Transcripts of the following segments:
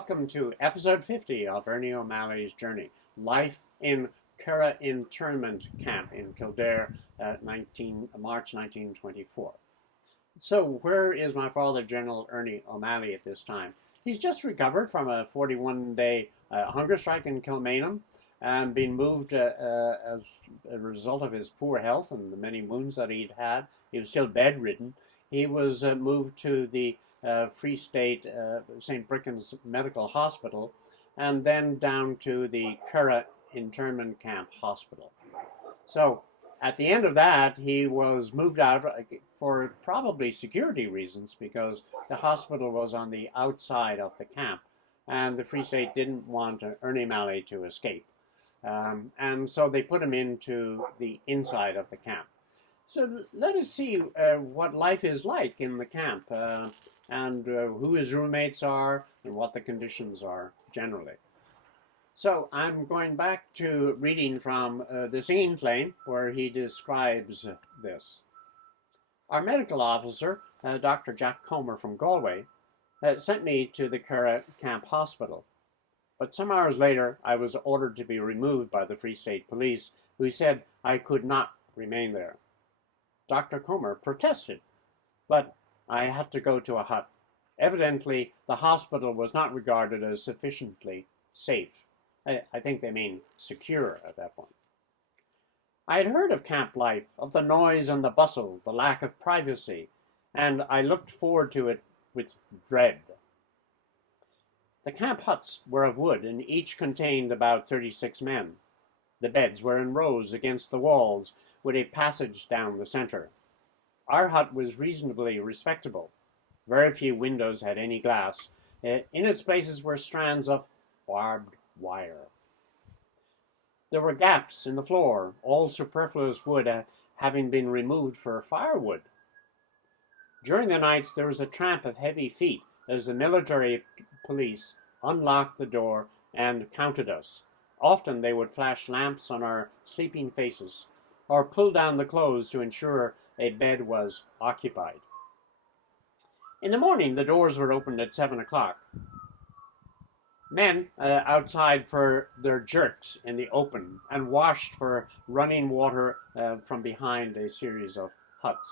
welcome to episode 50 of Ernie O'Malley's Journey, Life in Curragh Internment Camp in Kildare, March 1924. So where is my father, General Ernie O'Malley, at this time? He's just recovered from a 41-day hunger strike in Kilmainham and been moved as a result of his poor health and the many wounds that he'd had. He was still bedridden. He was moved to the Free State St. Bricken's Medical Hospital and then down to the Curragh Internment Camp Hospital. So at the end of that, he was moved out for probably security reasons because the hospital was on the outside of the camp and the Free State didn't want Ernie O'Malley to escape. And so they put him into the inside of the camp. So let us see what life is like in the camp and who his roommates are and what the conditions are generally. So I'm going back to reading from The Singing Flame, where he describes this. Our medical officer, Dr. Jack Comer from Galway, sent me to the Curragh Camp Hospital. But some hours later, I was ordered to be removed by the Free State Police, who said I could not remain there. Dr. Comer protested, but I had to go to a hut. Evidently, the hospital was not regarded as sufficiently safe. I think they mean secure at that point. I had heard of camp life, of the noise and the bustle, the lack of privacy, and I looked forward to it with dread. The camp huts were of wood, and each contained about 36 men. The beds were in rows against the walls, with a passage down the center. Our hut was reasonably respectable. Very few windows had any glass. In its places were strands of barbed wire. There were gaps in the floor, all superfluous wood having been removed for firewood. During the nights there was a tramp of heavy feet as the military police unlocked the door and counted us. Often they would flash lamps on our sleeping faces or pull down the clothes to ensure a bed was occupied. In the morning, the doors were opened at 7 o'clock. Men outside for their jerks in the open and washed for running water from behind a series of huts.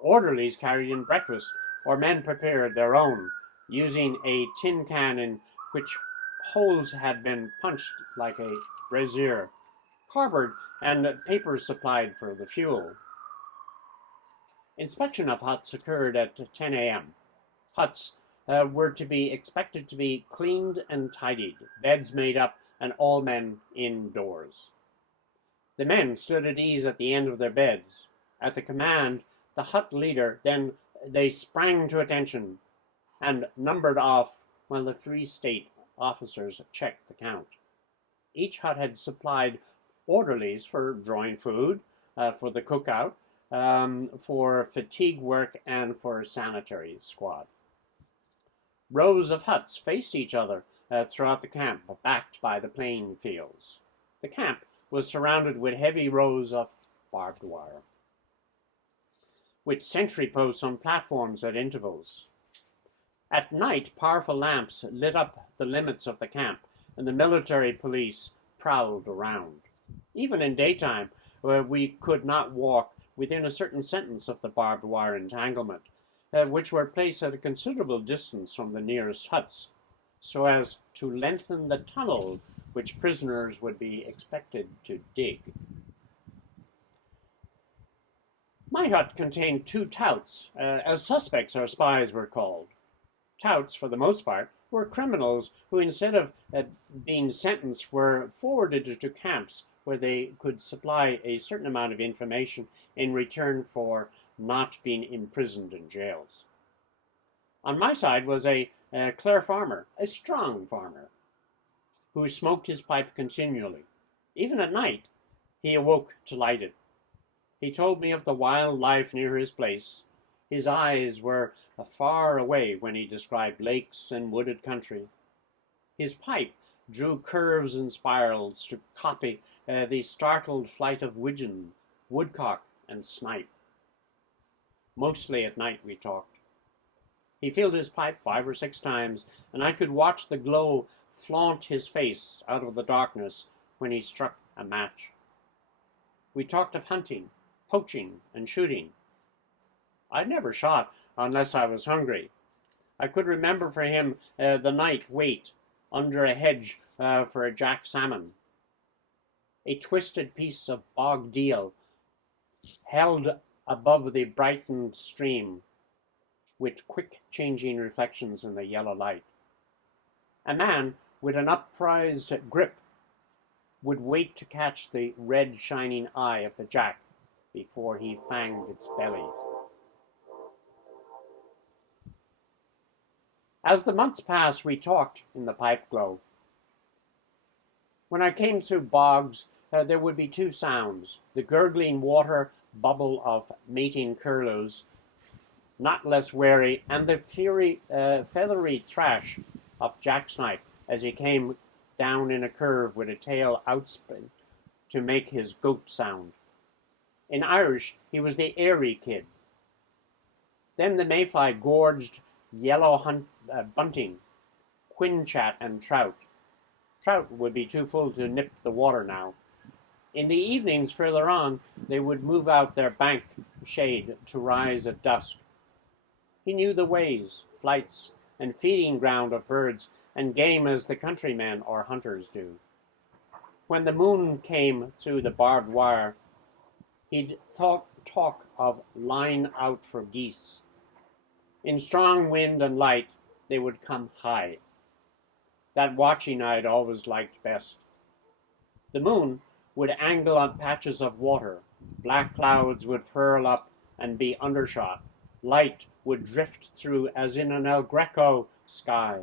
Orderlies carried in breakfast, or men prepared their own, using a tin can in which holes had been punched like a brazier, cardboard and papers supplied for the fuel. Inspection of huts occurred at 10 a.m. Huts were to be expected to be cleaned and tidied, beds made up, and all men indoors. The men stood at ease at the end of their beds. At the command, the hut leader, then they sprang to attention and numbered off while the Free State officers checked the count. Each hut had supplied orderlies for drawing food, for the cookout, for fatigue work, and for sanitary squad. Rows of huts faced each other throughout the camp, backed by the playing fields. The camp was surrounded with heavy rows of barbed wire, with sentry posts on platforms at intervals. At night, powerful lamps lit up the limits of the camp, and the military police prowled around. Even in daytime, we could not walk within a certain sentence of the barbed wire entanglement, which were placed at a considerable distance from the nearest huts, so as to lengthen the tunnel which prisoners would be expected to dig. My hut contained 2 touts, as suspects or spies were called. Touts, for the most part, were criminals who, instead of being sentenced, were forwarded to camps where they could supply a certain amount of information in return for not being imprisoned in jails. On my side was a Clare farmer, a strong farmer, who smoked his pipe continually. Even at night, he awoke to light it. He told me of the wild life near his place. His eyes were far away when he described lakes and wooded country. His pipe drew curves and spirals to copy the startled flight of widgeon, woodcock, and snipe. Mostly at night we talked. He filled his pipe 5 or 6 times, and I could watch the glow flaunt his face out of the darkness when he struck a match. We talked of hunting, poaching, and shooting. I never shot unless I was hungry. I could remember for him the night wait under a hedge for a jack salmon, a twisted piece of bog deal held above the brightened stream with quick changing reflections in the yellow light. A man with an upraised grip would wait to catch the red shining eye of the jack before he fanged its belly. As the months passed, we talked in the pipe glow. When I came through bogs, there would be 2 sounds: the gurgling water bubble of mating curlews, not less wary, and the feathery thrash of jacksnipe as he came down in a curve with a tail outspin to make his goat sound. In Irish, he was the airy kid. Then the mayfly gorged yellow bunting, quinchat, and trout. Trout would be too full to nip the water now. In the evenings further on, they would move out their bank shade to rise at dusk. He knew the ways, flights, and feeding ground of birds and game as the countrymen or hunters do. When the moon came through the barbed wire, he'd talk of line out for geese. In strong wind and light, they would come high. That watching I'd always liked best. The moon would angle on patches of water. Black clouds would furl up and be undershot. Light would drift through as in an El Greco sky.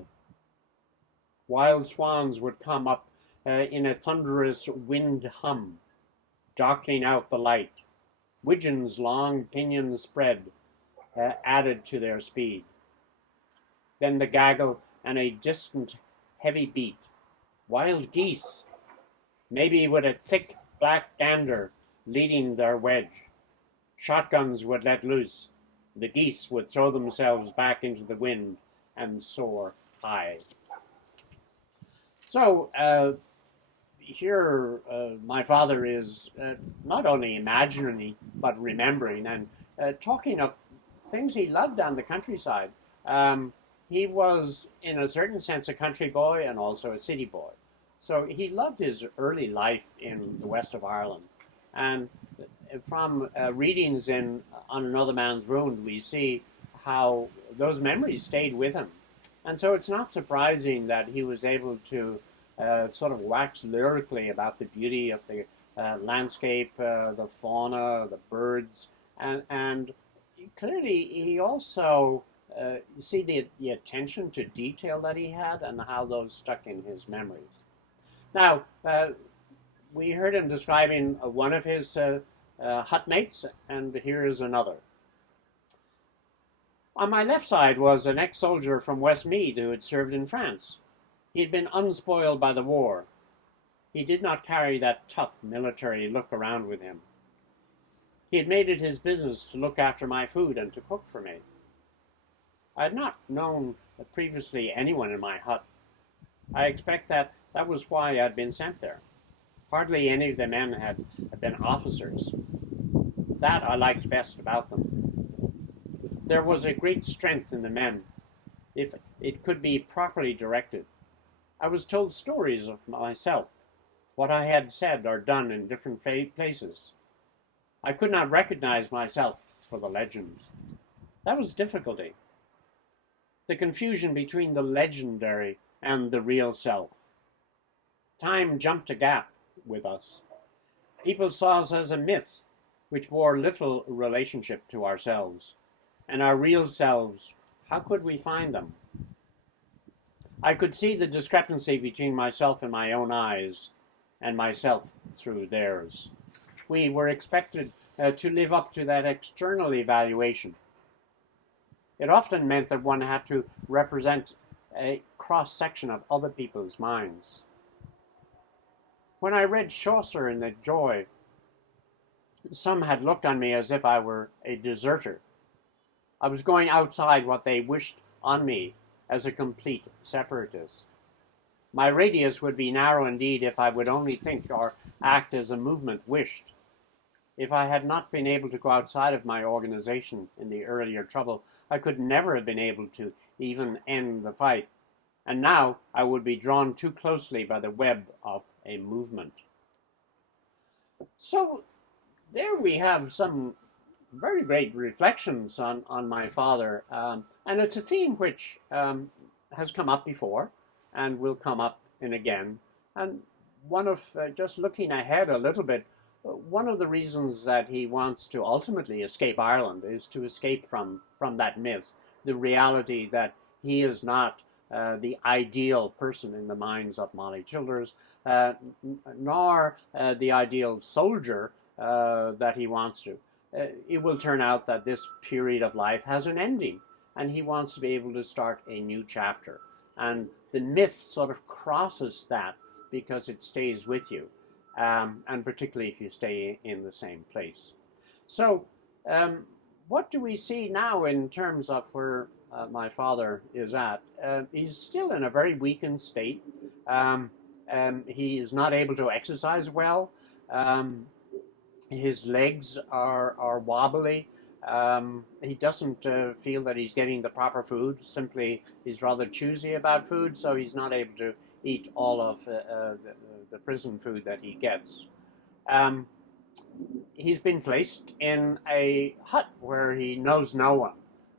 Wild swans would come up in a thunderous wind hum, darkening out the light. Widgeons' long pinions spread added to their speed. Then the gaggle and a distant heavy beat. Wild geese, maybe with a thick black gander leading their wedge. Shotguns would let loose. The geese would throw themselves back into the wind and soar high. So here my father is not only imagining but remembering and talking of things he loved on the countryside. He was, in a certain sense, a country boy and also a city boy. So he loved his early life in the west of Ireland. And from readings in On Another Man's Wound, we see how those memories stayed with him. And so it's not surprising that he was able to sort of wax lyrically about the beauty of the landscape, the fauna, the birds, and clearly he also you see the attention to detail that he had and how those stuck in his memories. Now, we heard him describing one of his hut mates, and here is another. On my left side was an ex-soldier from Westmeath who had served in France. He had been unspoiled by the war. He did not carry that tough military look around with him. He had made it his business to look after my food and to cook for me. I had not known previously anyone in my hut. I expect that was why I had been sent there. Hardly any of the men had been officers. That I liked best about them. There was a great strength in the men, if it could be properly directed. I was told stories of myself, what I had said or done in different places. I could not recognize myself for the legends. That was difficulty. The confusion between the legendary and the real self. Time jumped a gap with us. People saw us as a myth, which bore little relationship to ourselves. And our real selves, how could we find them? I could see the discrepancy between myself in my own eyes and myself through theirs. We were expected to live up to that external evaluation. It often meant that one had to represent a cross-section of other people's minds. When I read Chaucer in the Joy, some had looked on me as if I were a deserter. I was going outside what they wished on me as a complete separatist. My radius would be narrow indeed if I would only think or act as the movement wished. If I had not been able to go outside of my organization in the earlier trouble, I could never have been able to even end the fight. And now I would be drawn too closely by the web of a movement. So there we have some very great reflections on my father. And it's a theme which has come up before and will come up in again. And one of, just looking ahead a little bit, one of the reasons that he wants to ultimately escape Ireland is to escape from that myth, the reality that he is not the ideal person in the minds of Molly Childers, nor the ideal soldier that he wants to. It will turn out that this period of life has an ending, and he wants to be able to start a new chapter. And the myth sort of crosses that because it stays with you, and particularly if you stay in the same place. So what do we see now in terms of where my father is at? He's still in a very weakened state. He is not able to exercise well. His legs are wobbly. He doesn't feel that he's getting the proper food. Simply, he's rather choosy about food, so he's not able to eat all of the prison food that he gets. He's been placed in a hut where he knows no one.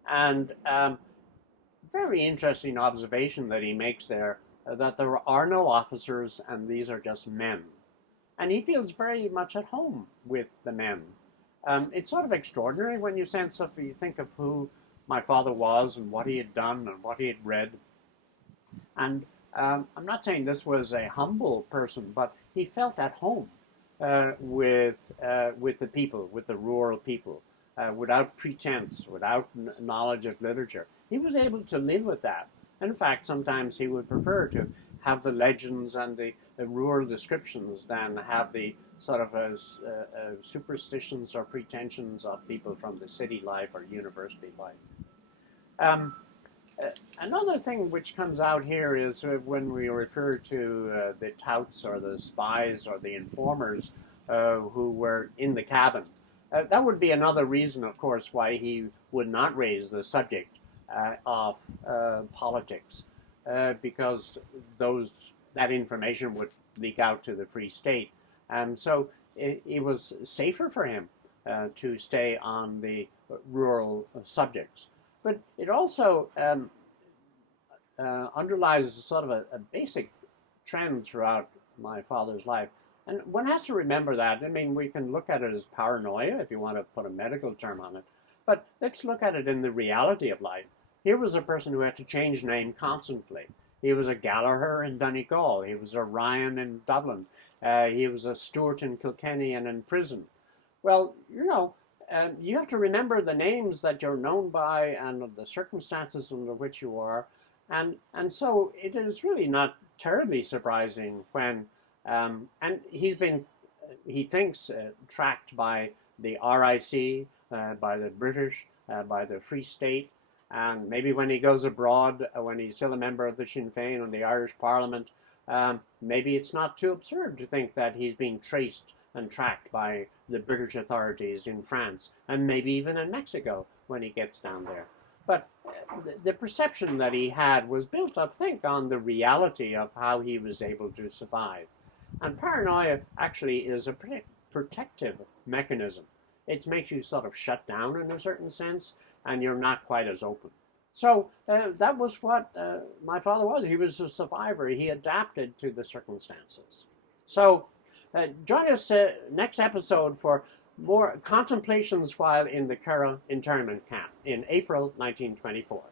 And very interesting observation that he makes there, that there are no officers and these are just men. And he feels very much at home with the men. It's sort of extraordinary when you think of who my father was and what he had done and what he had read. And I'm not saying this was a humble person, but he felt at home with the people, with the rural people, without pretense, without knowledge of literature. He was able to live with that. In fact, sometimes he would prefer to have the legends and the rural descriptions than have the sort of superstitions or pretensions of people from the city life or university life. Another thing which comes out here is when we refer to the touts or the spies or the informers who were in the cabin. That would be another reason, of course, why he would not raise the subject of politics, because that information would leak out to the Free State. So it was safer for him to stay on the rural subjects. But it also underlies sort of a basic trend throughout my father's life. And one has to remember that. I mean, we can look at it as paranoia, if you want to put a medical term on it. But let's look at it in the reality of life. Here was a person who had to change name constantly. He was a Gallagher in Donegal. He was a Ryan in Dublin. He was a Stewart in Kilkenny and in prison. Well, you have to remember the names that you're known by and the circumstances under which you are. And so it is really not terribly surprising when, and he thinks, tracked by the RIC, by the British, by the Free State, and maybe when he goes abroad, when he's still a member of the Sinn Féin and the Irish Parliament, maybe it's not too absurd to think that he's being traced and tracked by the British authorities in France, and maybe even in Mexico when he gets down there. But the perception that he had was built up, I think, on the reality of how he was able to survive. And paranoia actually is a protective mechanism. It makes you sort of shut down in a certain sense, and you're not quite as open. So that was what my father was. He was a survivor. He adapted to the circumstances. So join us next episode for more contemplations while in the Curragh internment camp in April 1924.